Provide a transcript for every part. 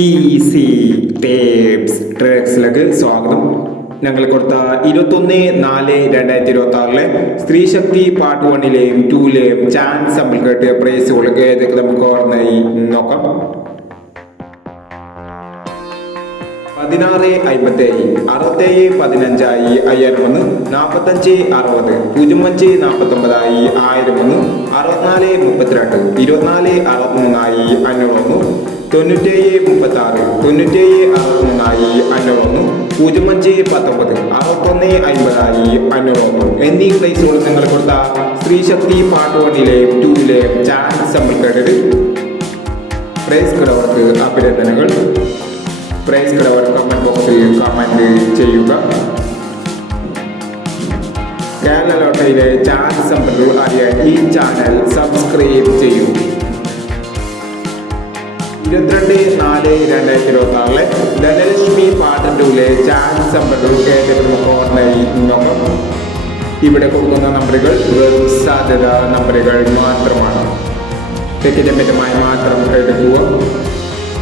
Easy tapes ട്രേക്സിലേക്ക് സ്വാഗതം. ഞങ്ങൾ കൊടുത്ത 21/4/2026 സ്ത്രീ ശക്തി പാർട്ട് 1ലെയും 2ലെയും ചാൻസ് നമ്മൾ കേട്ട് പ്രൈസുകൾക്ക് ഏതൊക്കെ നമുക്ക് ഓർമ്മയായി നോക്കാം. 1657 6715 5001 4560 0549 1001 6432 2463 501 9736 9763 501 0519 6150 501 എന്നീ പ്ലേസുകൾ നിങ്ങൾ കൊടുത്ത സ്ത്രീ ശക്തി പാർട്ട് 1ലെയും 2ലെയും ചാൻസ് നമ്മൾ കേട്ടത്. പ്രൈസ് കിടവർക്ക് അഭിനന്ദനങ്ങൾ. പ്രൈസ് കിടവർ കമന്റ് ബോക്സിൽ കമന്റ് ചെയ്യുക. കേരള ലോട്ടറിയിലെ ചാൻസ് നമ്പറുകൾ അറിയാൻ ഈ ചാനൽ സബ്സ്ക്രൈബ് ചെയ്യൂ. 22/4/2026 ധനലക്ഷ്മി പാർട്ട് 2ലെ ചാൻസ് നമ്പറുകൾ ഓർമ്മയായി നോക്കാം. ഇവിടെ കൊടുക്കുന്ന നമ്പറുകൾ വെറും സാധ്യത നമ്പറുകൾ മാത്രമാണ്. തെറ്റിറ്റമ്പറ്റമായി മാത്രം എടുക്കുക.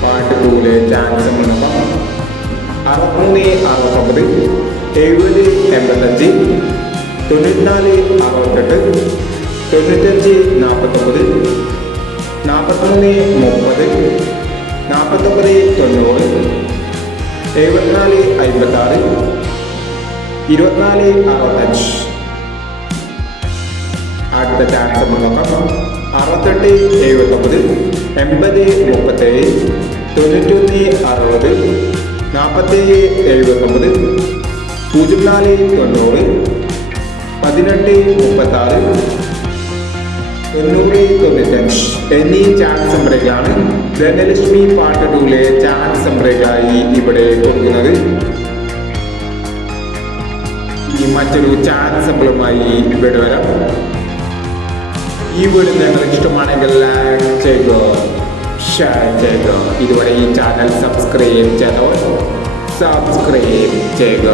പാർട്ട് 2ലെ ചാൻസ് നോക്കാം. 63 69 70 85 94 68 95 49 43 30 49 90 74 56 24 65. അടുത്ത ചാൻസ് നോക്കാം. 68 79 80 37 91 60 47 79 04 90 18 36 90 95 എന്നീ ചാൻസ് നമ്പറുകളാണ് ധനലക്ഷ്മി പാർട്ട് 2ലെ ചാൻസ് നമ്പറുകളായി ഇവിടെ കൊടുക്കുന്നത്. ഈ മറ്റൊരു ചാൻസ് നമ്പറുമായി ഇവിടെ വരാം. ഈ വീഡിയോ നിങ്ങൾക്ക് ഇഷ്ടമാണെങ്കിൽ ലൈക്ക് ചെയ്യുക, ഷെയർ ചെയ്യുക. ഇതുവരെ ഈ ചാനൽ സബ്സ്ക്രൈബ് ചെയ്തവർ സബ്സ്ക്രൈബ് ചെയ്യുക.